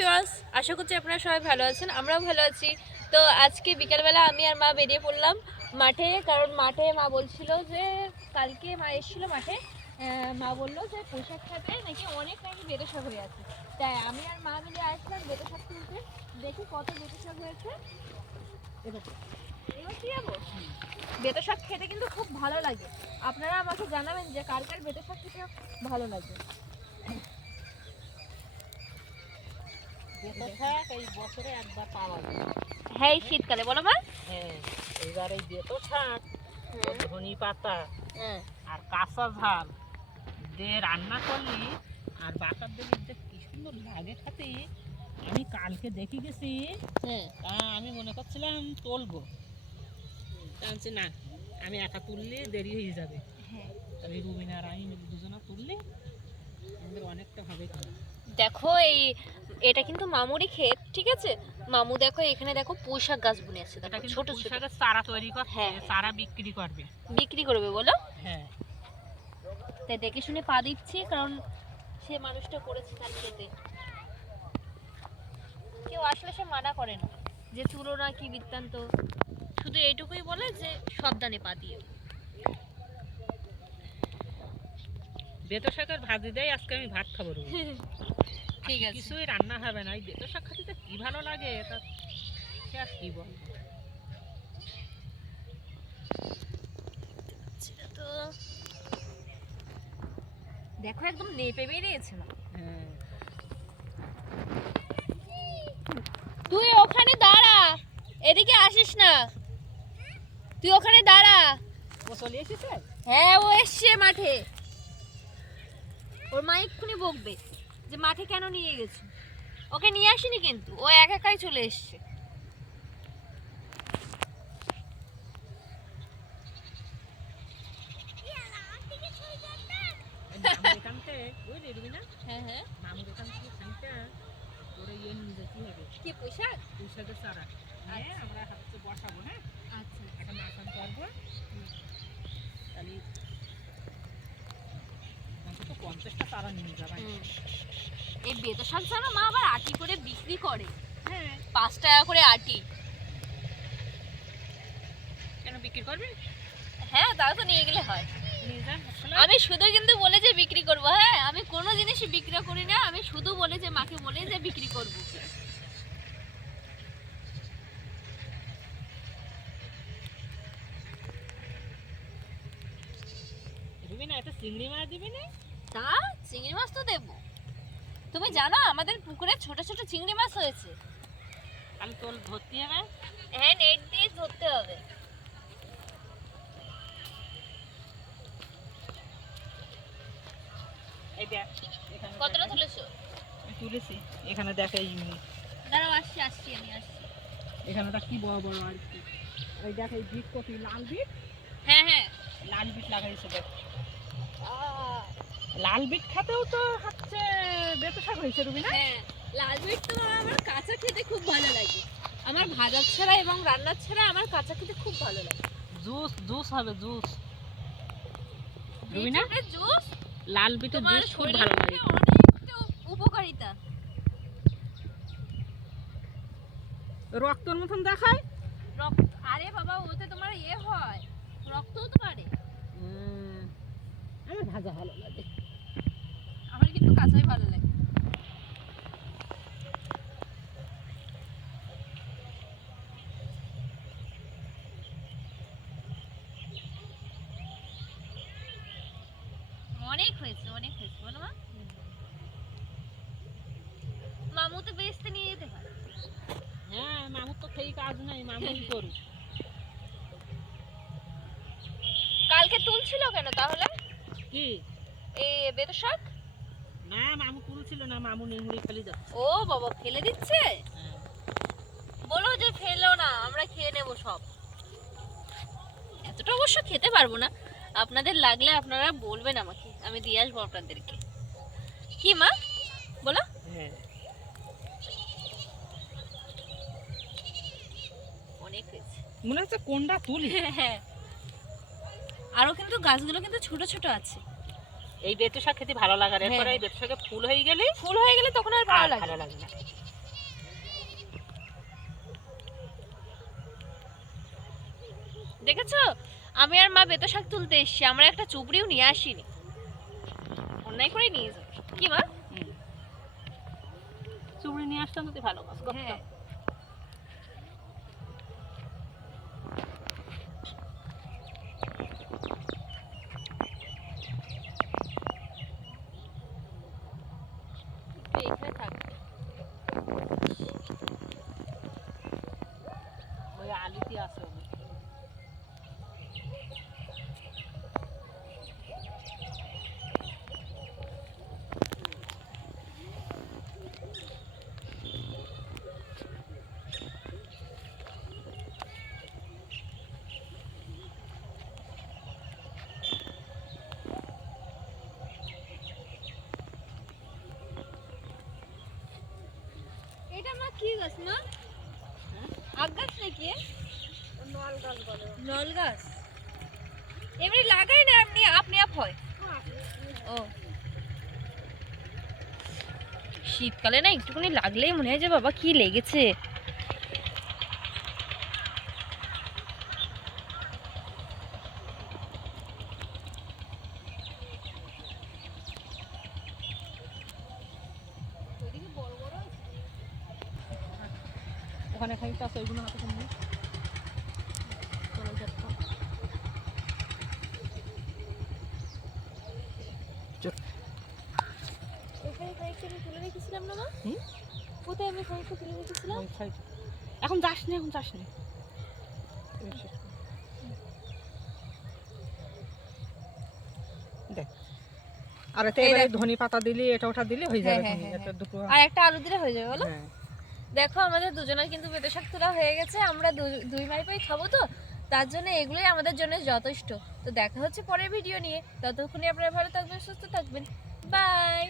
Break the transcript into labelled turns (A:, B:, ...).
A: Viewers আশা করছি আপনারা সবাই ভালো আছেন, আমরাও ভালো আছি। তো আজকে বিকেলবেলা আমি আর মা বেরিয়ে পড়লাম মাঠে, কারণ মাঠে মা বলছিল যে কালকে মা এসেছিল মাঠে মা বলল যে পোশাক খাতে নাকি অনেক নাকি শাক হয়ে আছে। তাই আমি আর মা মিলে আসলাম বেতো শাক তুলতে দেখি কত বেতো শাক হয়েছে। বেতো শাক খেতে কিন্তু খুব ভালো লাগে। আপনারা আমাকে জানাবেন যে কার কার বেতো শাক খেতে ভালো লাগে
B: বেতো শাক এই বছরে একবার পাওয়া যায়
A: হ্যাঁ শীতকালে বলো মা।
B: হ্যাঁ এইবার এই বেতো শাক ধনি পাতা
A: হ্যাঁ।
B: আর কাঁচা ঝাল। দিয়ে রান্না করলি আর বাচ্চাদের যে কি সুন্দর লাগে খেতে আমি কালকে দেখে গেছি।
A: হ্যাঁ
B: আমি মনে করছিলাম তুলবো। তা না আমি একা তুললে দেরি হয়ে যাবে।
A: হ্যাঁ।
B: তাহলে রুবিনা আর আমি দুজনা তুললে আমাদের অনেকটা ভাবে খাবে
A: দেখো এই এটা কিন্তু মামুরই ক্ষেত ঠিক আছে? মামু দেখো এখানে দেখো পুঁই শাক গাছ বুনে আছে
B: এটা
A: দেখো ছোট ছোট।
B: শাকের চারা তৈরি করছে
A: হ্যাঁ।
B: চারা বিক্রি করবে।
A: বিক্রি করবে বলো?
B: হ্যাঁ।
A: তাই দেখে শুনে পা দিচ্ছি কারণ সে মানুষটা করেছে তার খেতে কেউ আসলে সে মানা করে না যে চুলো না কি বৃত্তান্ত। শুধু এইটুকুই বলে যে সাবধানে পা দিয়ে
B: বেতো শাকের ভাজি দেয় আজকে আমি ভাত খাব।
A: ঠিক আছে।
B: কিছুই রান্না হবে না। এই বেতো শাক খাতে কি ভালো লাগে? তা সে আর কি বল
A: তো দেখো একদম নেপে বেরিয়েছে না
B: হ্যাঁ।
A: তুই ওখানে দাঁড়া। এদিকে আসিস না। তুই ওখানে দাঁড়া।
B: ও চলে এসেছে?
A: হ্যাঁ ও এসছে মাঠে। ওর মা এক্ষুনি বকবে। যে মাঠে কেন নিয়ে গেছো? ওকে নিয়ে আসিনি কিন্তু, ও একা একাই চলে এসছে। হ্যাঁ হ্যাঁ। কি
B: হ্যাঁ আমরা হাতে বসাবো হ্যাঁ
A: আচ্ছা।
B: এখন আসান করব তাহলে পঞ্চাশটা চারা নিয়ে যাবে।
A: এই বেতো শাক জানো মা আবার আটি করে বিক্রি করে।
B: হ্যাঁ।
A: পাঁচ টাকা করে আটি।
B: কেন বিক্রি করবে?
A: হ্যাঁ তাও তো নিয়ে গেলে হয়। আমি শুধু কিন্তু বলে যে বিক্রি করব হ্যাঁ আমি কোনো জিনিসই বিক্রি করি না আমি শুধু বলে যে মাকে বলে যে বিক্রি করব।
B: রুবি না একটা চিংড়ি মাছ দিবি না?
A: তা চিংড়ি মাছ তো দেবো। তুমি জানো আমাদের পুকুরে ছোট ছোট চিংড়ি মাছ হয়েছে।
B: তাহলে তোর ধরতে হবে?
A: হ্যাঁ নেট দিয়ে ধরতে হবে। কতটা তুলেছো?
B: তুলেছি। এখানে দেখ এই
A: দাঁড়াও আসছি আসছি আমি আসছি।
B: এখানে দেখ কি বড় বড় আর কি। এই দেখ এই বিট কপি লাল বিট?
A: হ্যাঁ হ্যাঁ।
B: লাল বিট লাগাইছে দেখ।
A: আহ,
B: লাল বিট খেতেও তো হচ্ছে বেতো শাক হয়েছে রুবি না
A: হ্যাঁ লাল বিট তো আমার কাঁচা খেতে খুব ভালো লাগে। আমার ভাজার ছাড়া এবং রান্নার ছাড়া আমার কাঁচা খেতে খুব ভালো লাগে।
B: জুস জুস হবে জুস। রুবি না
A: জুস
B: লাল বিটের জুস খুব
A: শরীরের
B: ভালো লাগে।
A: অনেকটা উপকারিতা।
B: রক্তর মতন দেখায়?
A: রক্ত আরে বাবা ওতে তোমার ইয়ে হয় রক্তও তো বাড়ে।
B: আমার ভাজা ভালো লাগে।
A: ভালো লাগে। অনেক হয়েছে অনেক হয়েছে। বলো মা। মামু তো বেচতে নিয়ে যেতে হয়
B: হ্যাঁ মামুর তো খেয়ে কাজ নাই মামুই করুক।
A: কালকে তুলছিল কেন তাহলে?
B: কি?
A: এই বেতো শাক
B: না মামু তুলছিল না মামু নেংড়ি ফেলে যাচ্ছে।
A: ও বাবা ফেলে দিচ্ছে?
B: হ্যাঁ।
A: বলো যে ফেলো না আমরা খেয়ে নেব সব। এতটা অবশ্য খেতে পারব না। আপনাদের লাগলে আপনারা বলবেন আমাকে আমি দিয়ে আসব আপনাদেরকে। কি মা? বলো।
B: হ্যাঁ।
A: অনেক হয়েছে।
B: মনে হচ্ছে কোনটা তুলি?
A: হ্যাঁ। আরও কিন্তু গাছগুলো কিন্তু ছোট ছোট আছে।
B: এই বেতু শাক খেতে ভালো লাগার এরপর হ্যাঁ। এই বেতু শাকে ফুল হয়ে গেলে
A: ফুল হয়ে গেলে তখন আর ভালো লাগে না। দেখেছ? আমি আর মা বেতু শাক তুলতে এসেছি আমরা একটা চুবড়িও নিয়ে আসিনি। অন্যায় করে নিয়ে যাব। কি মা?
B: চুবড়ি নিয়ে আসতাম তো ভালো কাজ
A: হ্যাঁ একটু এখানে থাকবে
B: ওই
A: এটা মা কি গাছ, মা? আগ গাছ নাকি? এ? নল গাছ। এমনি লাগাই না, আপনি আপনি আপ হয়। ও। শীতকালে না একটুখানি লাগলেই মনে হয় যে বাবা কি লেগেছে।
B: ওখানে খানিকটা আছে ওইগুলো হাতে সাইড। এখন যাস না এখন যাস না। দেখ আর এতে। ধনে পাতা দিলি এটা ওটা দিলে হয়ে
A: হ্যাঁ,
B: যাবে
A: হ্যাঁ। হ্যাঁ,
B: একটা
A: আর একটা আলু দিলে হয়ে যাবে বলো।
B: হ্যাঁ।
A: দেখো, আমাদের দুজনের কিন্তু বেতসাক্তরা হয়ে গেছে, আমরা দুই মাই পাই খাব তো, তার জন্য এগুলোই আমাদের জন্য যথেষ্ট। তো দেখা হচ্ছে পরের ভিডিও নিয়ে, ততক্ষণে আপনারা ভালো থাকবেন, সুস্থ থাকবেন বাই